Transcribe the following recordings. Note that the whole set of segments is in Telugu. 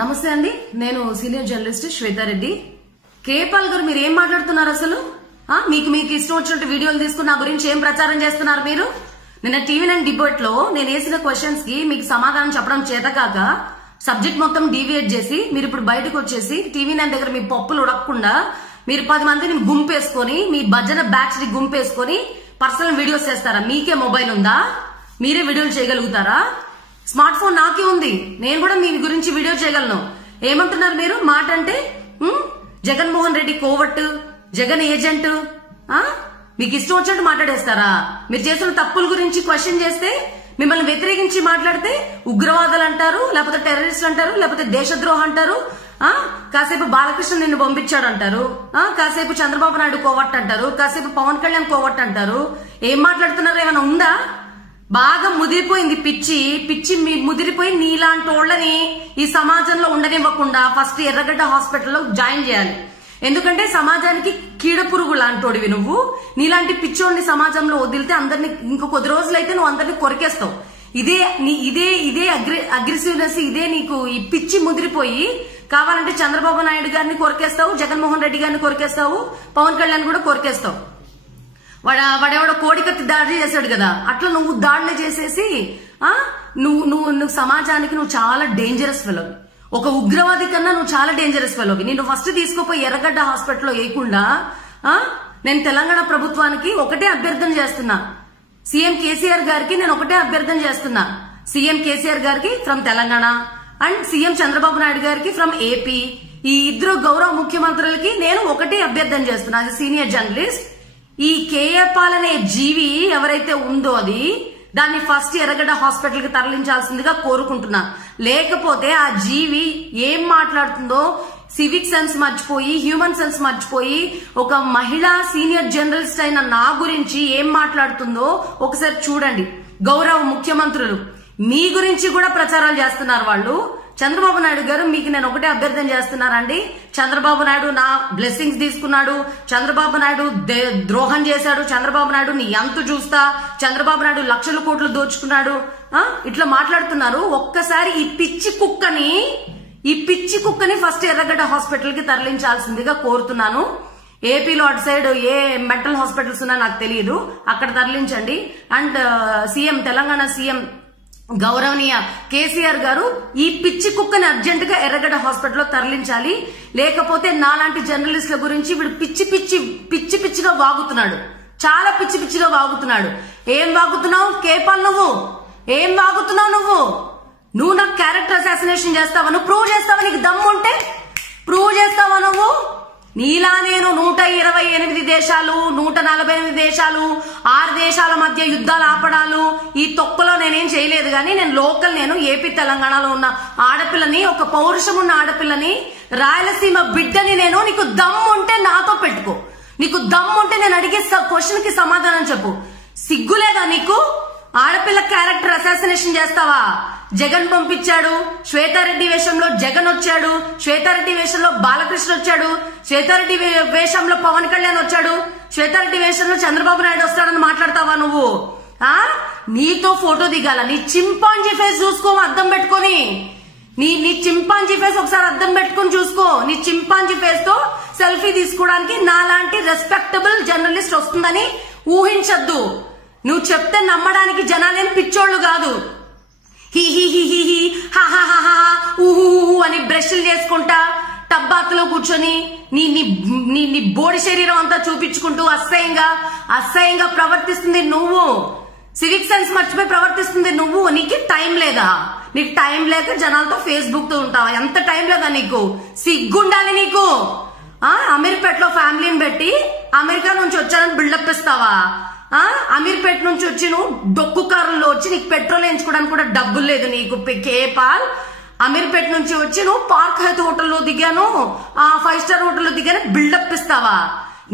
నమస్తే అండి, నేను సీనియర్ జర్నలిస్ట్ శ్వేతారెడ్డి. కేపాల్ గారు మీరు ఏం మాట్లాడుతున్నారు అసలు? మీకు ఇష్టం వచ్చినట్టు వీడియోలు తీసుకుని నా గురించి ఏం ప్రచారం చేస్తున్నారు మీరు? నిన్న TV9 డిబేట్ లో నేను వేసిన క్వశ్చన్స్ కి మీకు సమాధానం చెప్పడం చేతకాక సబ్జెక్ట్ మొత్తం డీవియేట్ చేసి మీరు ఇప్పుడు బయటకు వచ్చేసి TV9 దగ్గర మీ పప్పులు ఉడకకుండా మీరు 10 మందిని గుంపేసుకొని మీ భజన బ్యాచ్ ని గుంపేసుకొని పర్సనల్ వీడియోస్ చేస్తారా? మీకే మొబైల్ ఉందా? మీరే వీడియోలు చేయగలుగుతారా? స్మార్ట్ ఫోన్ నాకే ఉంది, నేను కూడా మీ గురించి వీడియో చేయగలను. ఏమంటున్నారు మీరు? మాట అంటే జగన్మోహన్ రెడ్డి కోవట్, జగన్ ఏజెంట్, మీకు ఇష్టం వచ్చినట్టు మాట్లాడేస్తారా? మీరు చేసిన తప్పుల గురించి క్వశ్చన్ చేస్తే మిమ్మల్ని వ్యతిరేకించి మాట్లాడితే ఉగ్రవాదులు అంటారు, లేకపోతే టెర్రరిస్ట్ అంటారు, లేకపోతే దేశద్రోహం అంటారు, కాసేపు బాలకృష్ణ నిన్ను పంపించాడు అంటారు, కాసేపు చంద్రబాబు నాయుడు కోవట్ అంటారు, కాసేపు పవన్ కళ్యాణ్ కోవట్ అంటారు. ఏం మాట్లాడుతున్నారు? ఏమైనా ఉందా? బాగా ముదిరిపోయింది పిచ్చి ముదిరిపోయి నీలాంటి వాళ్ళని ఈ సమాజంలో ఉండనివ్వకుండా ఫస్ట్ ఎర్రగడ్డ హాస్పిటల్లో జాయిన్ చేయాలి. ఎందుకంటే సమాజానికి కీడ పురుగు లాంటోడివి నువ్వు. నీలాంటి పిచ్చోడిని సమాజంలో వదిలితే అందరినీ ఇంకో కొద్ది రోజులైతే నువ్వు అందరినీ కొరికేస్తావు. ఇదే అగ్రెసివ్నెస్, ఇదే నీకు ఈ పిచ్చి ముదిరిపోయి కావాలంటే చంద్రబాబు నాయుడు గారిని కొరికేస్తావు, జగన్మోహన్ రెడ్డి గారిని కొరికేస్తావు, పవన్ కళ్యాణ్ కూడా కొరికేస్తావు. వాడెవడో కోడికత్తి దాడి చేశాడు కదా, అట్లా నువ్వు దాడులు చేసేసి నువ్వు సమాజానికి నువ్వు చాలా డేంజరస్ ఫెలోవి. ఒక ఉగ్రవాది కన్నా నువ్వు చాలా డేంజరస్ ఫెలోవి. నిన్ను ఫస్ట్ తీసుకుపోయి ఎర్రగడ్డ హాస్పిటల్లో వేయకుండా నేను తెలంగాణ ప్రభుత్వానికి ఒకటే అభ్యర్థన చేస్తున్నా. సీఎం కేసీఆర్ గారికి నేను ఒకటే అభ్యర్థన చేస్తున్నా. సీఎం కేసీఆర్ గారికి from Telangana and CM Chandrababu Naidu గారికి ఫ్రమ్ ఏపీ. ఈ ఇద్దరు గౌరవ ముఖ్యమంత్రులకి నేను ఒకటే అభ్యర్థన చేస్తున్నా. అది సీనియర్ జర్నలిస్ట్. ఈ కేఏపాల్ అనే జీవి ఎవరైతే ఉందో అది దాన్ని ఫస్ట్ ఎర్రగడ్డ హాస్పిటల్ కి తరలించాల్సిందిగా కోరుకుంటున్నా. లేకపోతే ఆ జీవి ఏం మాట్లాడుతుందో సివిక్ సెన్స్ మర్చిపోయి, హ్యూమన్ సెన్స్ మర్చిపోయి, ఒక మహిళా సీనియర్ జర్నలిస్ట్ అయిన నా గురించి ఏం మాట్లాడుతుందో ఒకసారి చూడండి. గౌరవ ముఖ్యమంత్రులు మీ గురించి కూడా ప్రచారాలు చేస్తున్నారు వాళ్ళు. చంద్రబాబు నాయుడు గారు మీకు నేను ఒకటే అభ్యర్థన చేస్తున్నారండి. చంద్రబాబు నాయుడు నా బ్లెస్సింగ్స్ తీసుకున్నాడు, చంద్రబాబు నాయుడు ద్రోహం చేశాడు, చంద్రబాబు నాయుడు నీ అంతు చూస్తా, చంద్రబాబు నాయుడు లక్షల కోట్లు దోచుకున్నాడు, ఇట్లా మాట్లాడుతున్నారు. ఒక్కసారి ఈ పిచ్చి కుక్కని ఫస్ట్ ఎర్రగడ్డ హాస్పిటల్ కి తరలించాల్సిందిగా కోరుతున్నాను. ఏపీలో అటు సైడ్ ఏ మెంటల్ హాస్పిటల్స్ ఉన్నా నాకు తెలియదు, అక్కడ తరలించండి. అండ్ తెలంగాణ సీఎం గౌరవనీయ కేసీఆర్ గారు ఈ పిచ్చి కుక్కని అర్జెంట్ గా ఎర్రగడ్డ హాస్పిటల్లో తరలించాలి. లేకపోతే నాలాంటి జర్నలిస్టుల గురించి వీడు పిచ్చిగా వాగుతున్నాడు, చాలా పిచ్చిగా వాగుతున్నాడు. ఏం వాగుతున్నావు కేపాల్? నువ్వు ఏం వాగుతున్నావు? నువ్వు నాకు క్యారెక్టర్ అసాసినేషన్ చేస్తావా? నువ్వు ప్రూవ్ చేస్తావా? నీకు దమ్ము ఉంటే ప్రూవ్ చేస్తావా? నువ్వు నీలా నేను 128 దేశాలు, 148 దేశాలు, 6 దేశాల మధ్య యుద్ధాలు ఆపడాలు ఈ తొక్కలో నేనేం చేయలేదు. కానీ నేను ఏపీ తెలంగాణలో ఉన్న ఆడపిల్లని, ఒక పౌరుషం ఉన్న ఆడపిల్లని, రాయలసీమ బిడ్డని నేను. నీకు దమ్ము ఉంటే నాతో పెట్టుకో, నీకు దమ్ము ఉంటే నేను అడిగే క్వశ్చన్ కి సమాధానం చెప్పు. సిగ్గులేదా నీకు? ఆడపిల్ల క్యారెక్టర్ అసాసినేషన్ చేస్తావా? జగన్ పంపించాడు, శ్వేతారెడ్డి వేషంలో జగన్ వచ్చాడు, శ్వేతారెడ్డి వేషంలో బాలకృష్ణ వచ్చాడు, శ్వేతారెడ్డి వేషంలో పవన్ కళ్యాణ్ వచ్చాడు, శ్వేతారెడ్డి వేషంలో చంద్రబాబు నాయుడు వస్తాడని మాట్లాడతావా నువ్వు? నీతో ఫోటో దిగాల? నీ చింపాంజీ ఫేస్ చూసుకో అద్దం పెట్టుకొని. నీ చింపాంజీ ఫేస్ ఒకసారి అద్దం పెట్టుకుని చూసుకో. నీ చింపాంజీ ఫేస్ తో సెల్ఫీ తీసుకోవడానికి నాలాంటి రెస్పెక్టబుల్ జర్నలిస్ట్ వస్తుందని ఊహించద్దు. నువ్వు చెప్తే నమ్మడానికి జనాలేం పిచ్చోళ్లు కాదు. హీ అని బ్రష్లు చేసుకుంటా టబ్బాతులో కూర్చొని నీ బోడి శరీరం అంతా చూపించుకుంటూ అసహ్యంగా ప్రవర్తిస్తుంది నువ్వు. సివిక్ సెన్స్ మర్చిపోయి ప్రవర్తిస్తుంది నువ్వు. నీకు టైం లేదా? నీకు టైం లేక జనాలతో ఫేస్బుక్ తో ఉంటావా? ఎంత టైం లేదా నీకు? సిగ్గుండాలి నీకు. అమీర్పేటలో ఫ్యామిలీని పెట్టి అమెరికా నుంచి వచ్చానని బిల్డప్ ఇస్తావా? అమీర్పేట నుంచి వచ్చి నువ్వు డొక్కు కారుల్లో వచ్చి నీకు పెట్రోల్ వేయించుకోవడానికి కూడా డబ్బులు లేదు నీకు కేపాల్. అమీర్పేట నుంచి వచ్చి నువ్వు పార్క్ హైత్ హోటల్లో దిగాను, 5 స్టార్ హోటల్లో దిగాను బిల్డప్ ఇస్తావా?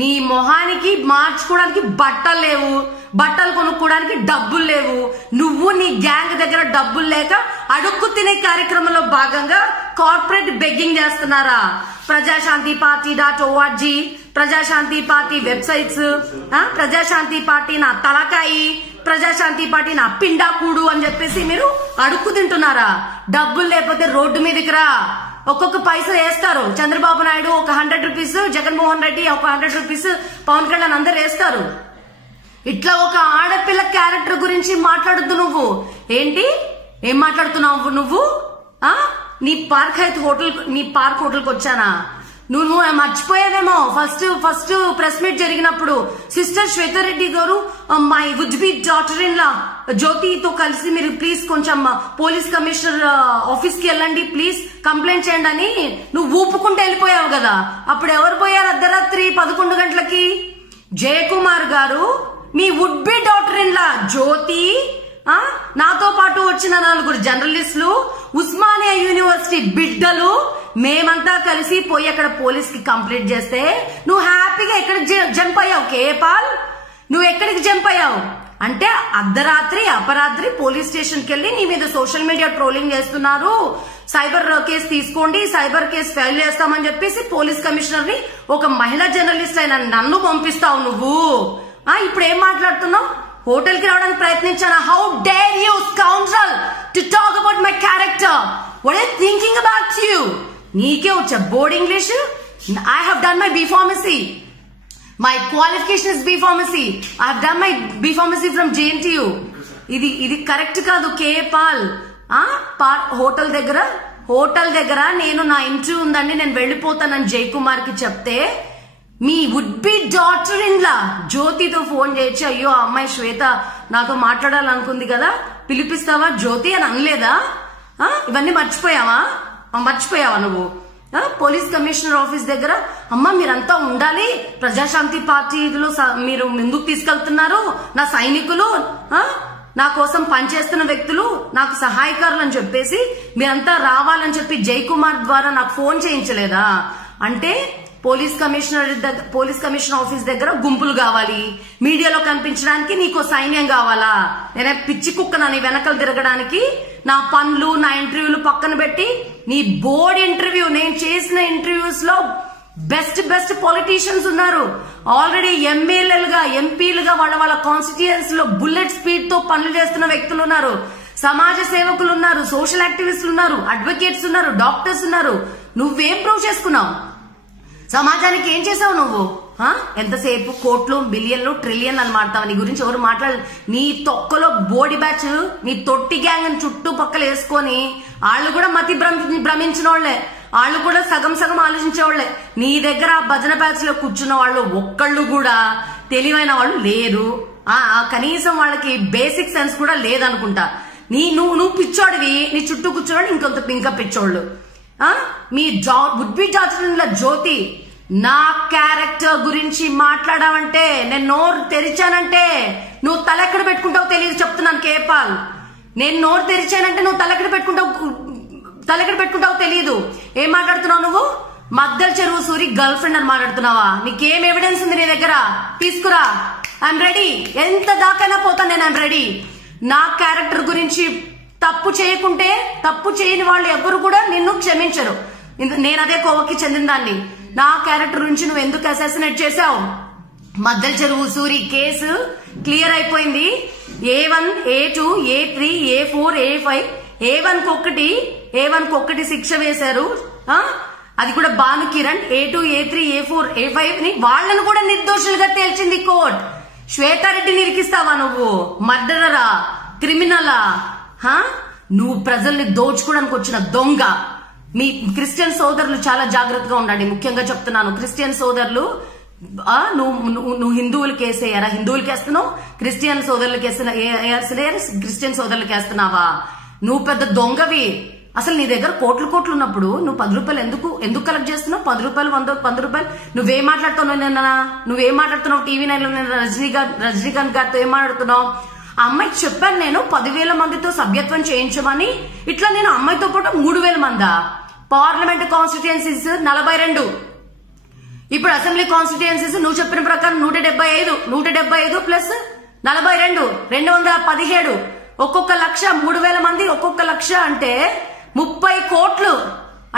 నీ మొహానికి మార్చుకోవడానికి బట్టలు లేవు, బట్టలు కొనుక్కోవడానికి డబ్బులు లేవు. నువ్వు నీ గ్యాంగ్ దగ్గర డబ్బులు లేక అడుక్కు తినే కార్యక్రమంలో భాగంగా కార్పొరేట్ బెగ్గింగ్ చేస్తున్నారా? Prajashanti party .org, Prajashanti party websites, Prajashanti party నా తలకాయి, ప్రజాశాంతి పార్టీ నా పిండాకూడు అని చెప్పేసి మీరు అడుక్కు తింటున్నారా? డబ్బులు లేకపోతే రోడ్డు మీదకి రా, ఒక్కొక్క పైసా వేస్తారు. చంద్రబాబు నాయుడు ఒక 100 రూపీస్, జగన్మోహన్ రెడ్డి ఒక 100 రూపీస్, పవన్ కళ్యాణ్ అందరు వేస్తారు. ఇట్లా ఒక ఆడపిల్ల క్యారెక్టర్ గురించి మాట్లాడద్దు నువ్వు. ఏంటి ఏం మాట్లాడుతున్నావు నువ్వు? నీ పార్క్ హోటల్కి వచ్చానా? నువ్వు మర్చిపోయావేమో ఫస్ట్ ప్రెస్ మీట్ జరిగినప్పుడు సిస్టర్ శ్వేతారెడ్డి గారు my would be daughter in law జ్యోతితో కలిసి మీరు ప్లీజ్ కొంచెం పోలీస్ కమిషనర్ ఆఫీస్ కి వెళ్ళండి, ప్లీజ్ కంప్లైంట్ చేయండి అని నువ్వు ఊపుకుంటూ వెళ్ళిపోయావు కదా. అప్పుడు ఎవరు పోయారు అర్ధరాత్రి 11 గంటలకి? జయకుమార్ గారు, మీ would be daughter in law Jyothi, నాతో పాటు వచ్చిన 4 జర్నలిస్టులు, ఉస్మానియా యూనివర్సిటీ బిడ్డలు, మేమంతా కలిసి పోయి అక్కడ పోలీస్ కి కంప్లైంట్ చేస్తే నువ్వు హ్యాపీగా ఎక్కడికి జంప్ అయ్యావు? కేపాల్, నువ్వు ఎక్కడికి జంప్ అయ్యావు అంటే అర్ధరాత్రి అపరాత్రి పోలీస్ స్టేషన్ కి వెళ్లి నీ మీద సోషల్ మీడియా ట్రోలింగ్ చేస్తున్నారు, సైబర్ కేసు తీసుకోండి, సైబర్ కేసు ఫైల్ చేస్తామని చెప్పేసి పోలీస్ కమిషనర్ ని ఒక మహిళా జర్నలిస్ట్ అయిన నన్ను పంపిస్తావు నువ్వు. ఇప్పుడు ఏం మాట్లాడుతున్నావు? హోటల్ కి రావడానికి ప్రయత్నించాను. How dare you scoundrel to talk about my character? What are thinking about you? నీకే వచ్చా board English? I have done my B pharmacy. My qualification is B pharmacy. I have done my B pharmacy from JNTU. ఇది కరెక్ట్ కాదు కేపాల్. హోటల్ దగ్గర నేను నా ఇంటర్వ్యూ ఉందండి నేను వెళ్లిపోతానని జయకుమార్ కి చెప్తే మీ would be daughter in law జ్యోతితో ఫోన్ చేయొచ్చు, అయ్యో ఆ అమ్మాయి శ్వేత నాతో మాట్లాడాలనుకుంది కదా, పిలిపిస్తావా జ్యోతి అని అనలేదా? ఇవన్నీ మర్చిపోయావా నువ్వు? పోలీస్ కమిషనర్ ఆఫీస్ దగ్గర అమ్మ మీరంతా ఉండాలి, ప్రజాశాంతి పార్టీలో మీరు ముందుకు తీసుకెళ్తున్నారు, నా సైనికులు, నా కోసం పనిచేస్తున్న వ్యక్తులు, నాకు సహాయకారులు అని చెప్పేసి మీరంతా రావాలని చెప్పి జయకుమార్ ద్వారా నాకు ఫోన్ చేయించలేదా? అంటే పోలీస్ కమిషనర్ ఆఫీస్ దగ్గర గుంపులు కావాలి, మీడియాలో కనిపించడానికి నీకు సైన్యం కావాలా? నేనే పిచ్చి కుక్కనా నీ వెనకలు తిరగడానికి? నా పనులు నా ఇంటర్వ్యూలు పక్కన పెట్టి నీ బోర్డ్ ఇంటర్వ్యూ, నేను చేసిన ఇంటర్వ్యూస్ లో బెస్ట్ పొలిటీషియన్స్ ఉన్నారు, ఆల్రెడీ ఎమ్మెల్యేలుగా ఎంపీలుగా వాళ్ళ కాన్స్టిట్యూయన్స్ లో బుల్లెట్ స్పీడ్ తో పనులు చేస్తున్న వ్యక్తులు ఉన్నారు, సమాజ సేవకులు ఉన్నారు, సోషల్ యాక్టివిస్టులు ఉన్నారు, అడ్వకేట్స్ ఉన్నారు, డాక్టర్స్ ఉన్నారు. నువ్వేం ప్రూవ్ చేసుకున్నావు? సమాజానికి ఏం చేసావు నువ్వు? ఎంతసేపు కోట్లు బిలియన్లు ట్రిలియన్లు అని మాట్లాడతావు. నీ గురించి ఎవరు మాట్లాడాలి? నీ తొక్కలో బోడి బ్యాచ్, నీ తొట్టి గ్యాంగ్ అని చుట్టుపక్కల వేసుకొని వాళ్ళు కూడా మతి భ్రమించిన వాళ్లే, వాళ్ళు కూడా సగం ఆలోచించేవాళ్లే. నీ దగ్గర భజన బ్యాచ్ లో కూర్చున్న వాళ్ళు ఒక్కళ్ళు కూడా తెలివైన వాళ్ళు లేరు. కనీసం వాళ్ళకి బేసిక్ సెన్స్ కూడా లేదనుకుంటా. నువ్వు పిచ్చోడివి, నీ చుట్టూ కూర్చోవాడు ఇంకా పిచ్చోళ్ళు. మీ వుడ్ బి డాటర్ జ్యోతి, నా క్యారెక్టర్ గురించి మాట్లాడావంటే, నేను నోరు తెరిచానంటే నువ్వు తలెక్కడ పెట్టుకుంటావు తెలియదు చెప్తున్నాను కేపాల్. నేను నోరు తెరిచానంటే నువ్వు తలెక్కడ పెట్టుకుంటావు తెలియదు. ఏం మాట్లాడుతున్నావు నువ్వు? మద్దెల చెరువు సూరి గర్ల్ ఫ్రెండ్ అని మాట్లాడుతున్నావా? నీకేం ఎవిడెన్స్ ఉంది నీ దగ్గర? తీసుకురా, ఐఎమ్ రెడీ. ఎంత దాకైనా పోతాను నేను, ఐఎమ్ రెడీ. నా క్యారెక్టర్ గురించి తప్పు చేయకుంటే, తప్పు చేయని వాళ్ళు ఎవరు కూడా నిన్ను క్షమించరు. నేను అదే కోవకి చెందిన దాన్ని. నా క్యారెక్టర్ నుంచి నువ్వు ఎందుకు అసాసినేట్ చేశావు? మద్దెల చెరువు సూరి కేసు క్లియర్ అయిపోయింది. A1, A2, A3, A4, A5, A1 కి శిక్ష వేశారు. అది కూడా Bhanu Kiran. A2, A3, A4, A5 ని వాళ్ళను కూడా నిర్దోషులుగా తేల్చింది కోర్టు. శ్వేతారెడ్డిని ఇరికిస్తావా నువ్వు? మర్డరరా, క్రిమినలా? నువ్వు ప్రజల్ని దోచుకోవడానికి వచ్చిన దొంగ. మీ క్రిస్టియన్ సోదరులు చాలా జాగ్రత్తగా ఉండండి. ముఖ్యంగా చెప్తున్నాను, క్రిస్టియన్ సోదరులు, నువ్వు హిందువులకి వేసేయారా? హిందువులకి వేస్తున్నావు, క్రిస్టియన్ సోదరులకి క్రిస్టియన్ సోదరులకి వేస్తున్నావా? నువ్వు పెద్ద దొంగవి. అసలు నీ దగ్గర కోట్లు ఉన్నప్పుడు నువ్వు 10 రూపాయలు ఎందుకు కలెక్ట్ చేస్తున్నావు? 10 రూపాయలు, 100 రూపాయలు. నువ్వేం మాట్లాడుతున్నావు? టీవీ 9 లో రజనీకాంత్ గారితో ఏం మాట్లాడుతున్నావు? ఆ అమ్మాయికి చెప్పాను నేను 10,000 మందితో సభ్యత్వం చేయించమని. ఇట్లా నేను అమ్మాయితో పాటు 3,000 మందా? పార్లమెంట్ కాన్స్టిట్యుయెన్సీస్ 42, ఇప్పుడు అసెంబ్లీ కాన్స్టిట్యుయెన్సీస్ నువ్వు చెప్పిన ప్రకారం 175 ప్లస్ 42 217. ఒక్కొక్క లక్ష 3,000 మంది, ఒక్కొక్క లక్ష అంటే 30 కోట్లు.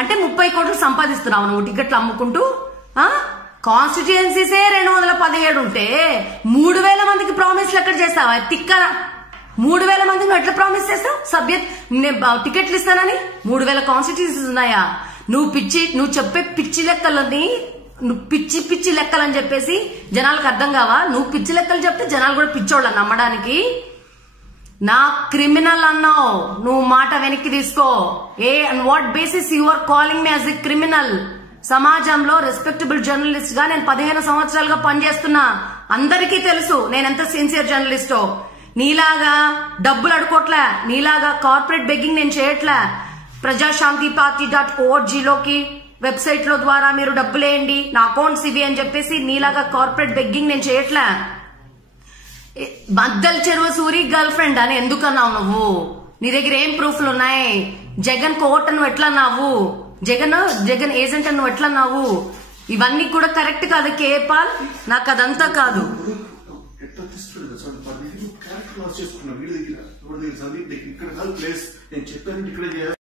అంటే 30 కోట్లు సంపాదిస్తున్నావు నువ్వు టికెట్లు అమ్ముకుంటూ. కాన్స్టిట్యుయెన్సీసే 217 ఉంటే 3,000 మందికి ప్రామిస్లు ఎక్కడ చేస్తావా? తిక్కన 3,000 మందికి నువ్వు ఎట్లా ప్రామిస్ చేస్తావు టికెట్లు ఇస్తానని? 3,000 కాన్స్టిట్యుయెన్సీస్ ఉన్నాయా? నువ్వు చెప్పే పిచ్చి లెక్కలని నువ్వు పిచ్చి లెక్కలని చెప్పేసి జనాలకు అర్థం కావా? నువ్వు పిచ్చి లెక్కలు చెప్తే జనాలు కూడా పిచ్చోళ్ళని నమ్మడానికి. నా క్రిమినల్ అన్నావు, నువ్వు మాట వెనక్కి తీసుకో. And what basis you are calling me as a criminal? సమాజంలో రెస్పెక్టబుల్ జర్నలిస్ట్ గా నేను 15 సంవత్సరాలుగా పనిచేస్తున్నా. అందరికీ తెలుసు నేను ఎంత సిన్సియర్ జర్నలిస్టో. నీలాగా డబ్బులు అడుకోవట్లే, నీలాగా కార్పొరేట్ బెగ్గింగ్ నేను చేయట్లే. ప్రజాశాంతిపార్టీ.org వెబ్సైట్ లో ద్వారా మీరు డబ్బులేయండి, నా అకౌంట్స్ ఇవి అని చెప్పేసి నీలాగా కార్పొరేట్ బెగ్గింగ్ నేను చేయట్లే. మద్దల చెరువు సూరి గర్ల్ ఫ్రెండ్ అని ఎందుకన్నావు నువ్వు? నీ దగ్గర ఏం ప్రూఫ్లు ఉన్నాయి? జగన్ కోర్ట్ నువ్వు ఎట్లన్నావు? జగన్ ఏజెంట్ అని నువ్వు ఎట్లన్నావు? ఇవన్నీ కూడా కరెక్ట్ కాదు కేపాల్, నాకు అదంతా కాదు. చేసుకున్నా వీడి దగ్గర సందీప్ ఇక్కడ కాదు ప్లేస్, నేను చెప్పానంటే ఇక్కడే చేయాలి.